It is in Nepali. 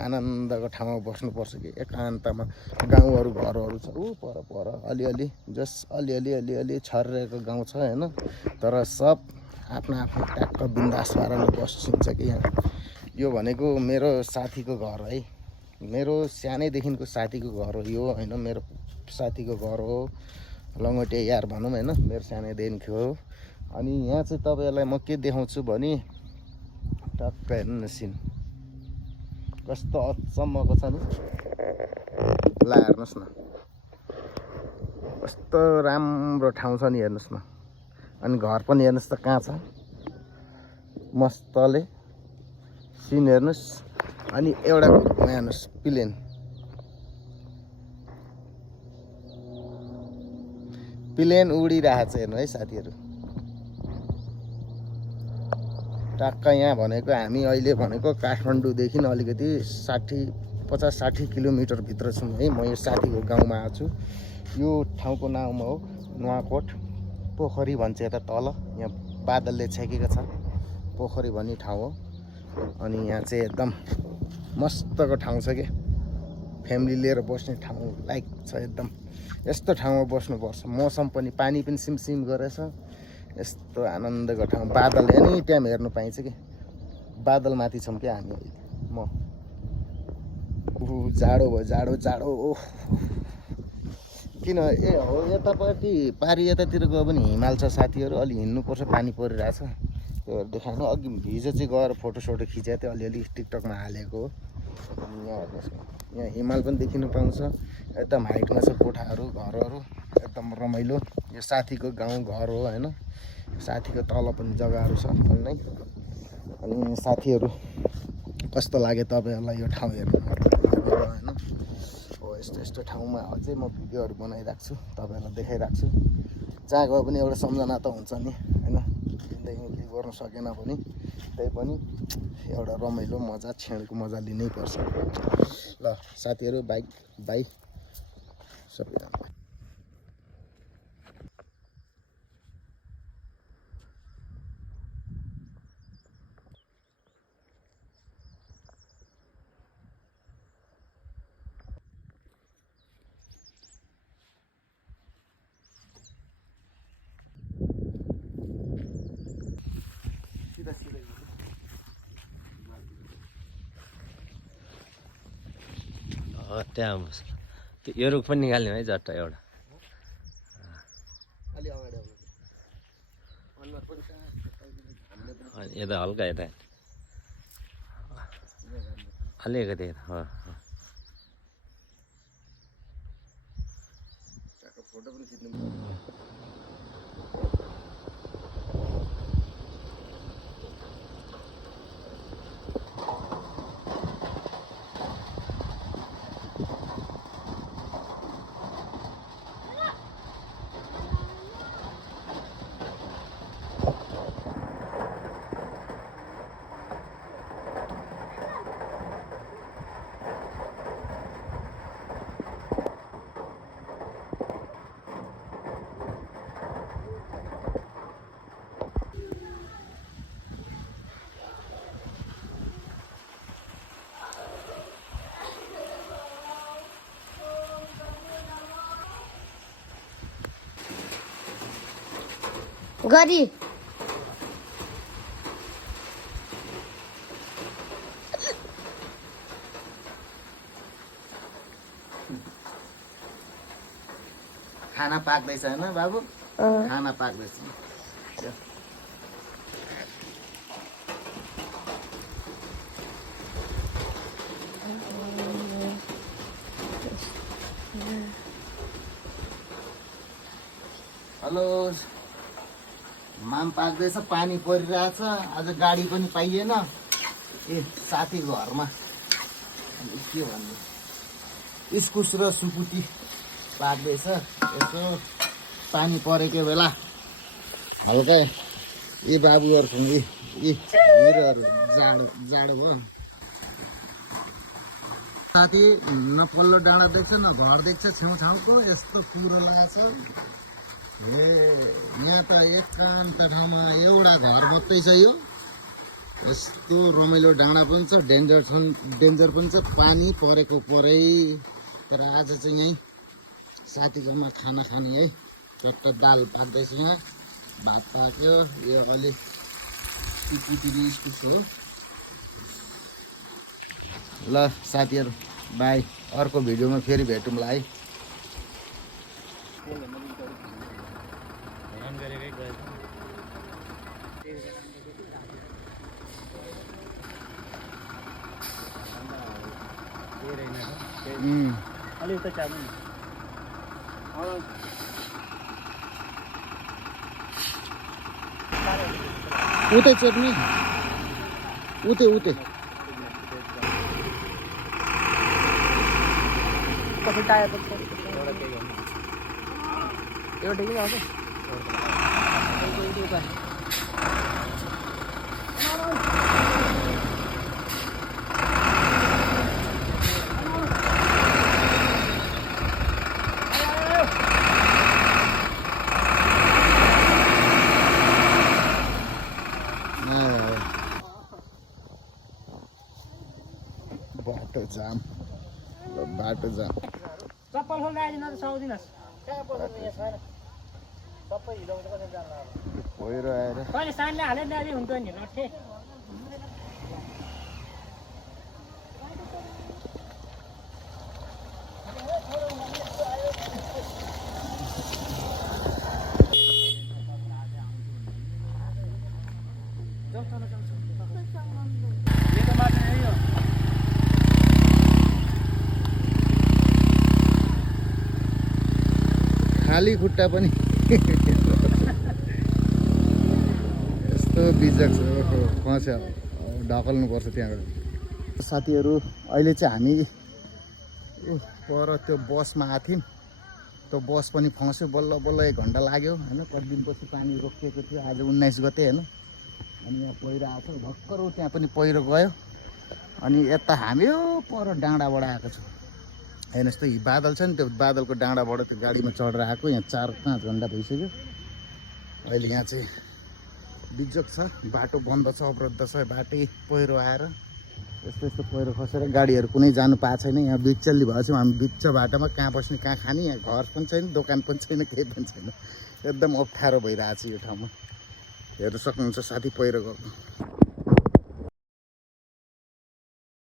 आनन्दको ठाउँमा बस्नुपर्छ कि एकान्तमा। गाउँहरू घरहरू छ ऊ पर अलिअलि अलिअलि छरिएको गाउँ छ होइन, तर सब आफ्नो आफ्नो ट्याक्क बिन्दास पाराले बसिन्छ कि यहाँ। यो भनेको मेरो साथीको घर है, मेरो सानैदेखिको साथीको घर हो यो होइन, मेरो साथीको घर हो, लङ्गोटे यार भनौँ होइन, मेरो सानैदेखिको हो। अनि यहाँ चाहिँ तपाईँहरूलाई म के देखाउँछु भने टक्क हेर्नु न सिन कस्तो अचम्मको छ नि, ला हेर्नुहोस् न कस्तो राम्रो ठाउँ छ नि, हेर्नुहोस् न। अनि घर पनि हेर्नुहोस् त कहाँ छ मस्तले, सिन हेर्नुहोस्। अनि एउटा हेर्नुहोस् प्लेन उडिरहेको छ हेर्नु है साथीहरू। टक्क यहाँ भनेको हामी अहिले भनेको काठमाडौँदेखि अलिकति 50-60 किलोमिटरभित्र छौँ है। म यो साथीको गाउँमा आएको छु। यो ठाउँको नाम हो नुवाकोट पोखरी भन्छ यता तल, यहाँ बादलले छेकेको छ, पोखरी भन्ने ठाउँ हो। अनि यहाँ चाहिँ एकदम मस्तको ठाउँ छ क्या, फ्यामिली लिएर बस्ने ठाउँ लाइक छ एकदम। यस्तो ठाउँमा बस्नुपर्छ। मौसम पनि पानी पनि सिमसिम गरेछ, यस्तो आनन्दको ठाउँ। बादल एनी टाइम हेर्नु पाइन्छ कि, बादल माथि छौँ क्या हामी अहिले। म जाडो भयो, जाडो ओह किन ए हो यतापट्टि पारी यतातिर गयो भने हिमाल छ साथीहरू, अलि हिँड्नुपर्छ, पानी परिरहेछ। त्यो देखाउनु अघि हिजो चाहिँ गएर फोटोसोटो खिचेको थियो, अलिअलि टिकटकमा हालेको हो। अनि यहाँ हेर्नुहोस् न, यहाँ हिमाल पनि देखिनु पाउँछ, एकदम हाइटमा छ कोठाहरू घरहरू, एकदम रमाइलो। यो साथीको गाउँ घर हो होइन, साथीको तल पनि जग्गाहरू छ भन्नै। अनि साथीहरू कस्तो लाग्यो तपाईँहरूलाई यो ठाउँ हेर्नु होइन? हो यस्तो ठाउँमा अझै म भिडियोहरू बनाइरहेको छु, तपाईँहरूलाई देखाइरहेको छु। जहाँ गयो पनि एउटा सम्झना त हुन्छ नि होइन, जिन्दगीमा केही गर्नु सकेन भने त्यही पनि एउटा रमाइलो मजा क्षणको मजा लिनै पर्छ। ल साथीहरू बाई सबैजना। त्यहाँ यो रुख पनि निकाल्ने है झट्ट एउटा। यता हल्का यता अलिकति फोटो पनि खिच्नु। गरी खाना पाक्दैछ होइन बाबु, खाना पाक्दैछ। हेलो माम पाक्दैछ, पानी परिरहेछ, आज गाडी पनि पाइएन। ए साथीको घरमा के भन्नु, इस्कुस र सुकुटी पाक्दैछ। यसो पानी परेको बेला हल्का ए बाबुहरूसँग हिरोहरू जाडो भयो। साथी न पल्लो डाँडा देख्छ न घर देख्छ छेउछाउको, यस्तो कुरो लागेछ। ए यहाँ त एकान्त ठाउँमा एउटा घर मात्रै छ, यो यस्तो रमाइलो डाँडा पनि छ, डेन्जर पनि छ, पानी परेको परै। तर आज चाहिँ यहीँ साथीकोमा खाना खाने है। चट्ट दाल पाक्दैछ यहाँ, भात पाक्यो, यो अलि पिटी इस्कुस हो। ल साथीहरू बाई, अर्को भिडियोमा फेरि भेटौँला है। उतै चेप्ने, उतै बाटो जाम, बाटो जाम। चप्पल खोल्न आइदिनु त साउदिनस् सबै हिलाउँछ कसरी जानु अब पहिरो आएर कहिले सानले हाले ल्याए हुन्थ्यो नि लट्ठे खाली खुट्टा पनि यस्तो बिजक फस्यो, ढकल्नुपर्छ त्यहाँबाट। साथीहरू अहिले चाहिँ हामी पर त्यो बसमा आएको थियौँ, त्यो बस पनि फस्यो, बल्ल बल्ल 1 घन्टा लाग्यो होइन। कति दिनपछि पानी रोकिएको थियो, आज 19 गते होइन। अनि यहाँ पहिरो आएको भर्खर त्यहाँ पनि पहिरो गयो। अनि यता हामी पर डाँडाबाट आएको छौँ हेर्नुहोस् त, यी बादल छ नि, त्यो बादलको डाँडाबाट त्यो गाडीमा चढेर आएको। यहाँ 4-5 घन्टा भइसक्यो। अहिले यहाँ चाहिँ बिजोक छ, बाटो बन्द छ, अवरुद्ध छ, बाटै पहिरो आएर यस्तो यस्तो पहिरो खसेर गाडीहरू कुनै जानु पाएको छैन। यहाँ बिचल्ली भएको छ, हामी बिच बाटोमा कहाँ बस्ने कहाँ खाने, यहाँ घर पनि छैन, दोकान पनि छैन, केही पनि छैन। एकदम अप्ठ्यारो भइरहेको छ यो ठाउँमा। हेर्नु सक्नुहुन्छ साथी पहिरो गएको।